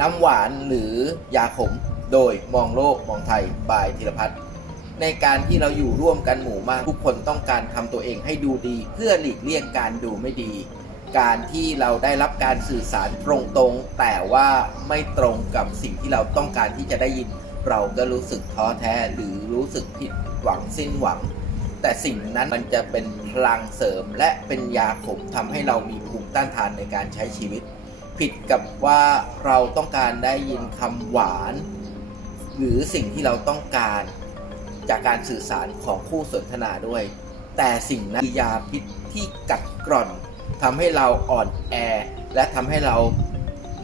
น้ำหวานหรือยาขม โดยมองโลกมองไทยบายธีรพัฒน์ในการที่เราอยู่ร่วมกันหมู่มากทุกคนต้องการทำตัวเองให้ดูดี เพื่อหลีกเลี่ยงการดูไม่ดี การที่เราได้รับการสื่อสารตรงๆ แต่ว่าไม่ตรงกับสิ่งที่เราต้องการที่จะได้ยิน เราก็รู้สึกท้อแท้หรือรู้สึกผิดหวังสิ้นหวัง แต่สิ่งนั้นมันจะเป็นพลังเสริมและเป็นยาขมทำให้เรามีภูมิต้านทานในการใช้ชีวิต ผิดกับว่าเราต้องการได้ยินคำหวาน หรือสิ่งที่เราต้องการจากการสื่อสารของคู่สนทนาด้วย แต่สิ่งนั้นคือยาพิษที่กัดกร่อนทำให้เราอ่อนแอ และทำให้เรา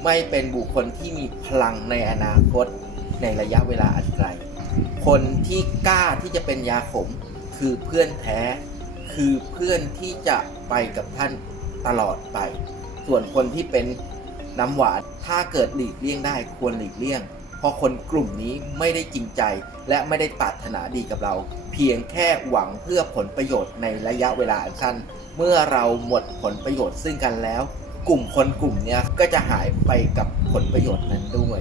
ไม่เป็นบุคคลที่มีพลังในอนาคตในระยะเวลาอันไกล คนที่กล้าที่จะเป็นยาขมคือเพื่อนแท้ คือเพื่อนที่จะไปกับท่านตลอดไป ส่วนคนที่เป็น น้ำหวาน ถ้าเกิดหลีกเลี่ยงได้ควรหลีกเลี่ยง เพราะคนกลุ่มนี้ไม่ได้จริงใจ และไม่ได้ปรารถนาดีกับเรา เพียงแค่หวังเพื่อผลประโยชน์ในระยะเวลาอันสั้น เมื่อเราหมดผลประโยชน์ซึ่งกันแล้ว กลุ่มคนกลุ่มนี้ก็จะหายไปกับผลประโยชน์นั้นด้วย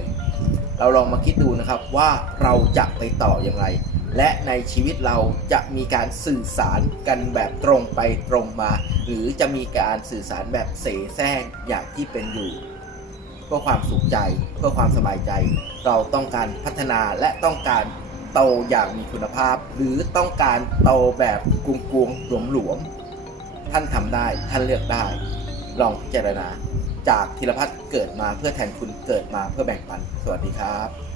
เราลองมาคิดดูนะครับว่าเราจะไปต่ออย่างไรและในชีวิตเราจะมีการสื่อสารกันแบบตรงไปตรงมา หรือจะมีการสื่อสารแบบเสแสร้งอย่างที่เป็นอยู่ เพื่อความสุขใจเพื่อความสบายใจ เราต้องการพัฒนาและต้องการโตอย่างมีคุณภาพ หรือต้องการโตแบบกวงๆหลวมๆท่านทำได้ท่านเลือกได้ ลองพิจารณา จากธีรพัฒน์เกิดมาเพื่อแทนคุณเกิดมาเพื่อแบ่งปัน สวัสดีครับ